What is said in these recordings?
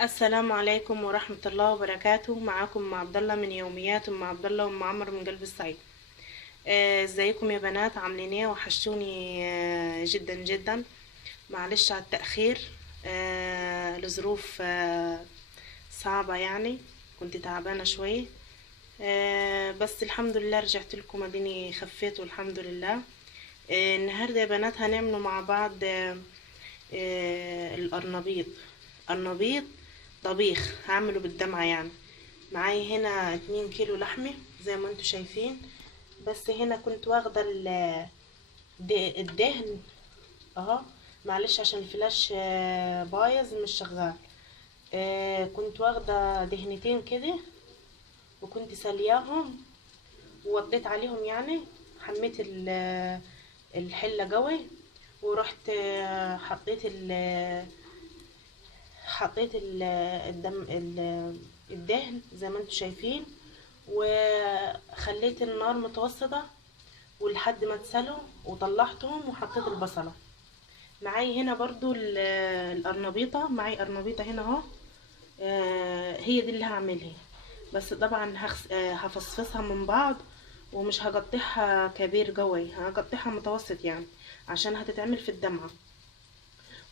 السلام عليكم ورحمة الله وبركاته. معاكم مع عبد الله من يوميات ام عبد الله وام عمر من قلب الصعيد. ازيكم يا بنات؟ عاملين ايه؟ وحشتوني جدا جدا. معلش على التأخير، لظروف صعبة يعني. كنت تعبانة شوية، بس الحمد لله رجعت لكم اديني خفيت والحمد لله. النهارده يا بنات هنعملوا مع بعض القرنبيط. قرنبيط طبيخ هعمله بالدمعة يعني. معايا هنا 2 كيلو لحمة زي ما انتوا شايفين. بس هنا كنت واخدة الدهن اهو. معلش عشان الفلاش بايظ مش شغال. كنت واخدة دهنتين كده وكنت سلياهم ووضيت عليهم يعني. حميت الحلة قوي، ورحت حطيت الدهن زي ما انتم شايفين، وخليت النار متوسطة ولحد ما اتسلوا وطلعتهم وحطيت البصلة. معايا هنا برضو القرنبيطة، معايا قرنبيطة هنا اهو. هي دي اللي هعملها. بس طبعا هفصفصها من بعض، ومش هقطعها كبير قوي، هقطعها متوسط يعني عشان هتتعمل في الدمعة.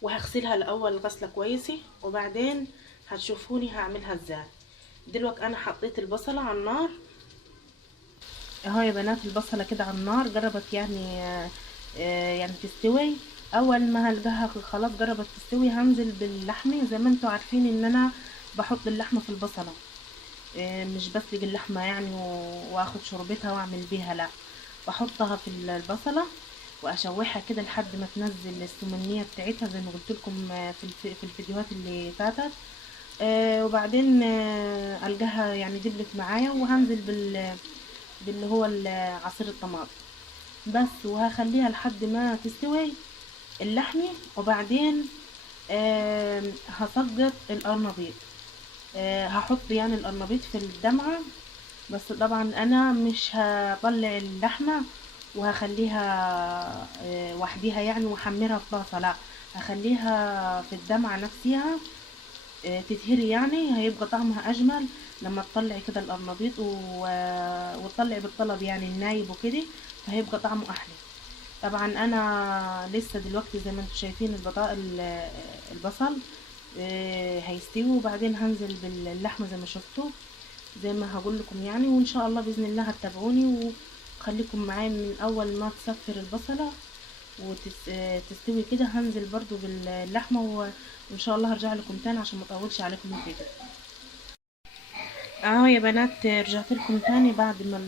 وهغسلها الاول غسله كويسه، وبعدين هتشوفوني هعملها ازاي. دلوقتي انا حطيت البصله على النار اهو يا بنات. البصله كده على النار قربت يعني يعني تستوي. اول ما هلقاها خلاص قربت تستوي هنزل باللحمه. زي ما انتوا عارفين ان انا بحط اللحمه في البصله، مش بسلق اللحمه يعني واخد شوربتها واعمل بيها، لا، بحطها في البصله واشوحها كده لحد ما تنزل السمنيه بتاعتها زي ما قلت لكم في الفيديوهات اللي فاتت. وبعدين القاها يعني دبلت معايا، وهنزل باللي هو عصير الطماطم بس، وهخليها لحد ما تستوي اللحمه. وبعدين هسقط القرنبيط. هحط يعني القرنبيط في الدمعة. بس طبعا انا مش هطلع اللحمة وهخليها وحديها يعني واحمرها في طاسة، لا، هخليها في الدمعة نفسها تتهري يعني. هيبقى طعمها اجمل لما تطلعي كده القرنبيط وتطلعي بالطلب يعني النايب وكده، فهيبقى طعمه احلى. طبعا انا لسه دلوقتي زي ما انتم شايفين البصل هيستوي، وبعدين هنزل باللحمه زي ما شفتوا، زي ما هقول لكم يعني. وان شاء الله باذن الله هتتابعوني وخليكم معايا من اول ما تصفر البصله وتستوي كده. هنزل برضو باللحمه وان شاء الله هرجع لكم تاني عشان ما اطولش عليكم الفيديو. اهو يا بنات رجعت لكم تاني بعد ما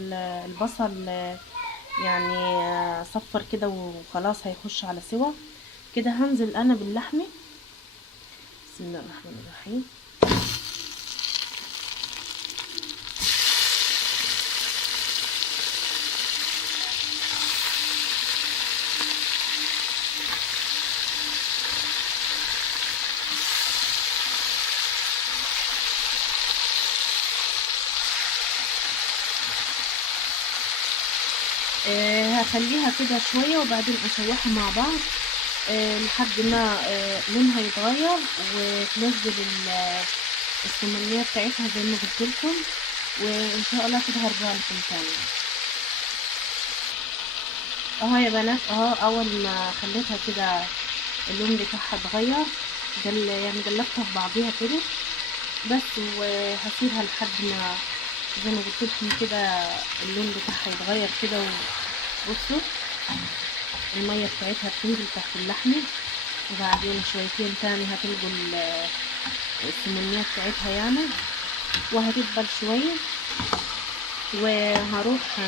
البصل يعني صفر كده وخلاص هيخش على سوا. كده هنزل انا باللحمه. بسم الله الرحمن الرحيم. هخليها كده شويه وبعدين اشوحها مع بعض لحد ما لونها يتغير وتنزل السمنيه بتاعتها زي ما قلت لكم. وان شاء الله كده هرجع لكم تاني. اهو يا بنات اهو، اول ما خليتها كده اللون بتاعها اتغير، يعني قلبتها في بعضيها كده بس، وهسيبها لحد ما زي ما قلت لكم كده اللون بتاعها يتغير كده. وبصوا الميه بتاعتها بتنزل تحت اللحمه، وبعدين شويتين تاني هتلقوا السمنيه بتاعتها يعني، وهتدبل شويه. وهروح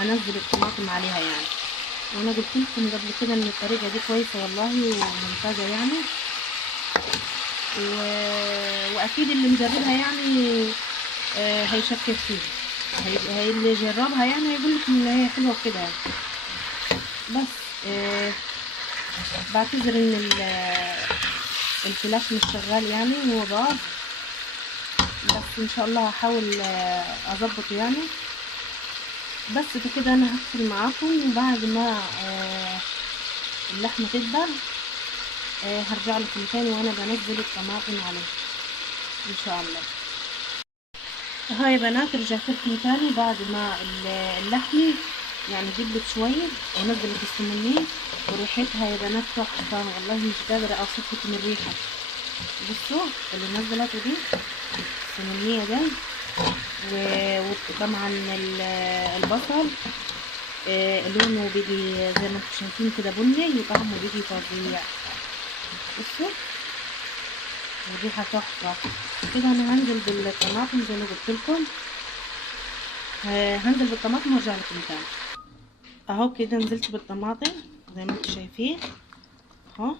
انزل الطماطم عليها يعني. وانا قلت لكم قبل كده ان الطريقه دي كويسه والله وممتازه يعني. و... واكيد اللي مجربها يعني هيشكر فيها. هي اللي جربها يعني هيقول لك ان هي حلوه كده يعني. بس بعتذر ان الفلاش مش شغال يعني، هو باظ. بس ان شاء الله هحاول اظبطه يعني. بس كده انا هقفل معاكم، وبعد ما اللحمه تدبل هرجع لكم تاني وانا بنزل الطماطم عليه. ان شاء الله. هاي يا بنات رجعت لكم تاني بعد ما اللحمة يعني جبت شوية ونزلت السمنية، وريحتها يا بنات تحفة والله، مش قادرة اوصف لكم الريحة. بصوا اللي نزلته دي السمنية ده، وطبعا البصل لونه بيجي زي ما انتم شايفين كده بني، وطعمه بيجي فظيع. بصوا الريحة تحفة. كده انا هنزل بالطماطم زي ما قلت لكم، هنزل بالطماطم وارجع لكم تاني. اهو كده نزلت بالطماطم زي ما انتم شايفين اهو.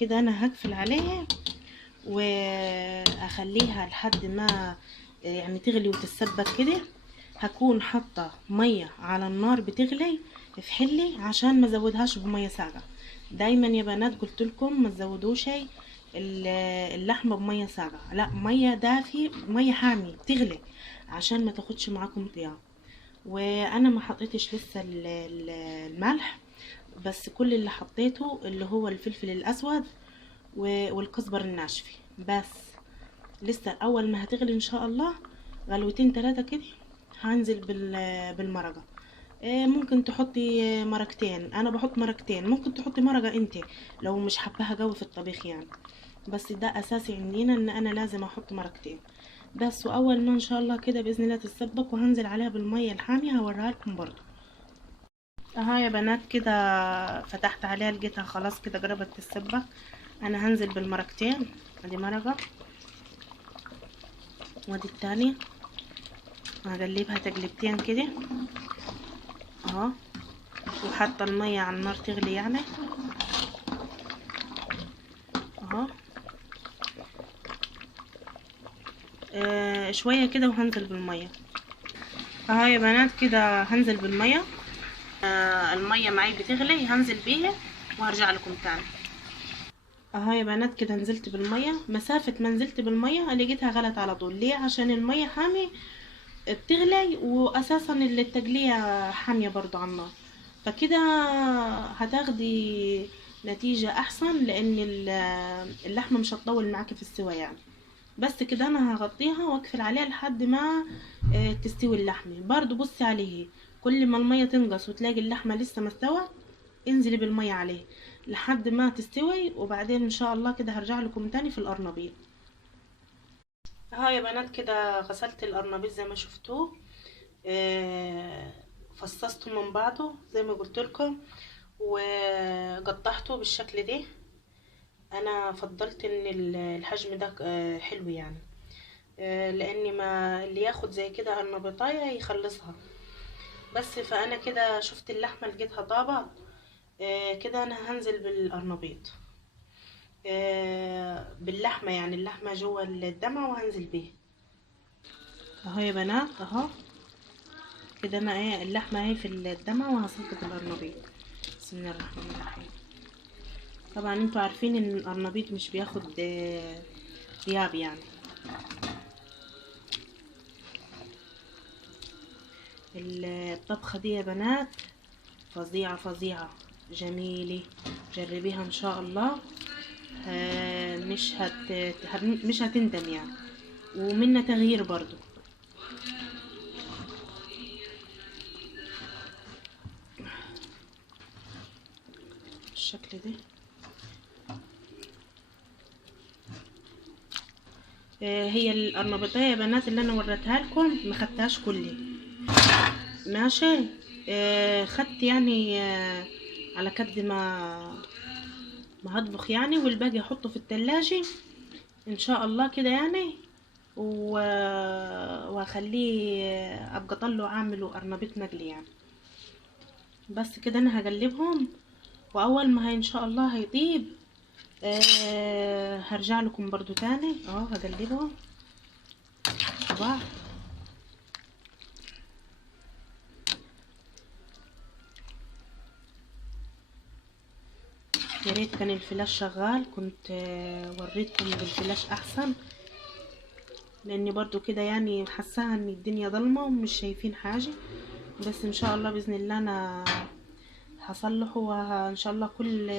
كده انا هقفل عليها واخليها لحد ما يعني تغلي وتتسبك كده. هكون حاطه ميه على النار بتغلي في حلي عشان ما ازودهاش بميه ساقعه. دايما يا بنات قلت لكم ما تزودوش اللحمه بميه ساقعه، لا ميه دافي، ميه حامي تغلي عشان ما تاخدش معاكم طياب. وانا ما حطيتش لسه الملح، بس كل اللي حطيته اللي هو الفلفل الاسود والكزبر الناشف بس. لسه اول ما هتغلي ان شاء الله غلوتين 3 كده هنزل بالمرقه. ممكن تحطي مرقتين، انا بحط مرقتين، ممكن تحطي مرقه انت لو مش حباها قوي في الطبيخ يعني، بس ده اساسي عندنا ان انا لازم احط مرقتين بس. واول ما ان شاء الله كده باذن الله تتسبك وهنزل عليها بالميه الحاميه هوريها لكم برضو. اها يا بنات كده فتحت عليها لقيتها خلاص كده قربت تتسبك. انا هنزل بالمرقتين، ادي مرقه وادي التانية، هقلبها تقلبتين كده اهو، وحاطه الميه على النار تغلي يعني اهو. شويه كده وهنزل بالميه. اهو يا بنات كده هنزل بالميه. الميه معي بتغلي هنزل بيها وهرجع لكم تاني. اهو يا بنات كده نزلت بالميه، مسافه ما نزلت بالميه لقيتها غلت على طول. ليه؟ عشان الميه حامي بتغلي، واساسا التقليه حاميه برضو على النار، فكده هتاخدي نتيجة احسن لان اللحمة مش هتطول معاكي في السوا يعني. بس كده انا هغطيها واقفل عليها لحد ما تستوي اللحمة. برضو بصي عليه كل ما المية تنقص وتلاقي اللحمة لسه ما استوت انزلي بالمية عليه لحد ما تستوي، وبعدين ان شاء الله كده هرجع لكم تاني في القرنبيط. اهو يا بنات كده غسلت القرنبيط زي ما شفتوه، آه، فصصته من بعضه زي ما قلت لكم وقطعته بالشكل ده. انا فضلت ان الحجم ده حلو يعني، لان ما اللي ياخد زي كده قرنبيطايه يخلصها بس. فانا كده شفت اللحمه لقيتها طابه، كده انا هنزل بالقرنبيط باللحمه يعني اللحمه جوه الدمعه وهنزل بيها. اهو يا بنات اهو كده انا اللحمه اهي في الدمعه وهصفط القرنبيط. بسم الله الرحمن الرحيم. طبعا انتوا عارفين ان القرنبيط مش بياخد ثياب يعني. الطبخة دي يا بنات فظيعة فظيعة جميلة، جربيها ان شاء الله. مش هتندم يعني، ومنها تغيير برضو. بالشكل ده هي القرنبيطية يا بنات اللي انا وريتها لكم ما خدتهاش كلي ماشي. خدت يعني على قد ما هطبخ يعني، والباقي احطه في التلاجة ان شاء الله كده يعني، وهخليه ابقى اطلعه اعمله قرنبيط مقلي يعني. بس كده انا هقلبهم، واول ما هي ان شاء الله هيطيب هرجع لكم برضو تاني اهو هقلبهم مع. يا ريت كان الفلاش شغال كنت وريتكم بالفلاش احسن، لاني برضو كده يعني حاساها ان الدنيا ضلمه ومش شايفين حاجه. بس ان شاء الله باذن الله انا هصلحه، وان شاء الله كل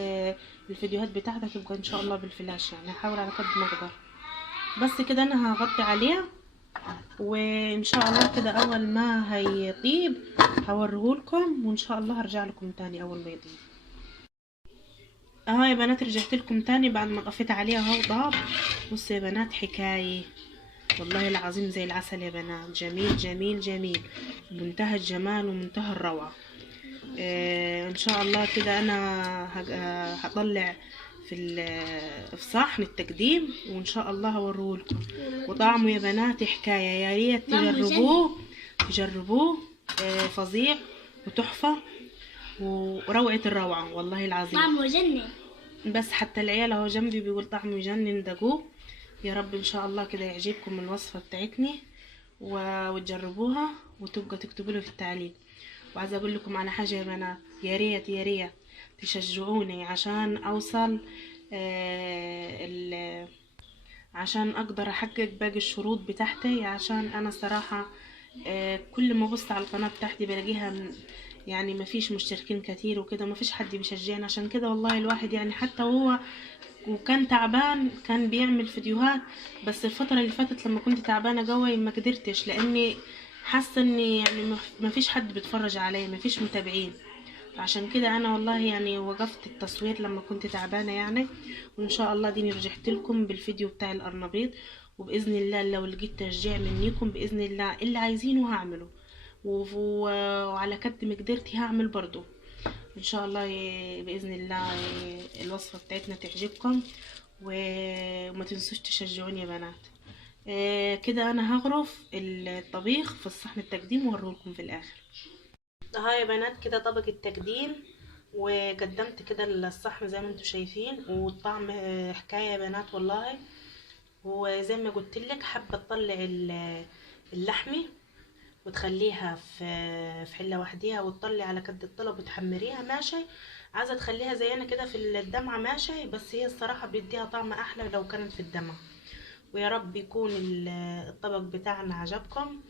الفيديوهات بتاعتك تبقى ان شاء الله بالفلاش، يعني هحاول على قد ما اقدر. بس كده انا هغطي عليه، وان شاء الله كده اول ما هيطيب هوريهولكم، وان شاء الله هرجع لكم تاني اول ما يطيب. اهو يا بنات رجعت لكم تاني بعد ما طفيت عليه اهو طاب. بصوا يا بنات حكايه، والله العظيم زي العسل يا بنات، جميل جميل جميل، منتهى الجمال ومنتهى الروعه. ان شاء الله كده انا هطلع في صحن التقديم، وان شاء الله هوريهولكم. وطعمه يا بنات حكايه، يا ريت تجربوه تجربوه. فظيع وتحفه وروعه الروعه والله العظيم. طعمه يجنن. بس حتى العيال اهو جنبي بيقول طعمه يجنن، دقوه. يا رب ان شاء الله كده يعجبكم الوصفه بتاعتني وتجربوها، وتبقى تكتبوا لي في التعليق. وعايزه اقول لكم على حاجه يا بنات، يا ريت يا ريت تشجعوني عشان اوصل عشان اقدر احقق باقي الشروط بتاعتي، عشان انا صراحه كل ما ابص على القناه بتاعتي بلاقيها يعني ما فيش مشتركين كتير وكده، ما فيش حد بيشجعني. عشان كده والله الواحد يعني حتى هو وكان تعبان كان بيعمل فيديوهات، بس الفترة اللي فاتت لما كنت تعبانة قوي ما قدرتش، لاني حاسة اني يعني ما فيش حد بيتفرج عليا، ما فيش متابعين. عشان كده انا والله يعني وقفت التصوير لما كنت تعبانة يعني. وان شاء الله ديني رجعت لكم بالفيديو بتاع القرنبيط، وباذن الله لو لقيت تشجيع منكم باذن الله اللي عايزينه هعمله، وعلى قد ما قدرتي هعمل برضو ان شاء الله. باذن الله الوصفه بتاعتنا تعجبكم، وما تنسوش تشجعوني يا بنات. كده انا هغرف الطبيخ في الصحن التقديم واوريهولكم في الاخر. اهو يا بنات كده طبق التقديم، وقدمت كده الصحن زي ما انتم شايفين، والطعم حكايه يا بنات والله. وزي ما قلت لك حابه تطلع اللحمه وتخليها في حله وحديها، وتطلي على قد الطلب وتحمريها ماشي. عايزه تخليها زينا كده في الدمعه ماشي، بس هي الصراحه بيديها طعم احلى لو كانت في الدمعه. ويا رب يكون الطبق بتاعنا عجبكم،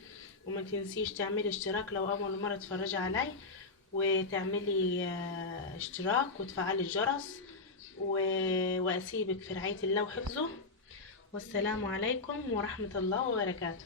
وما تنسيش تعملي اشتراك لو اول مره تتفرجي علي، وتعملي اشتراك وتفعلي الجرس. واسيبك في رعايه الله وحفظه، والسلام عليكم ورحمه الله وبركاته.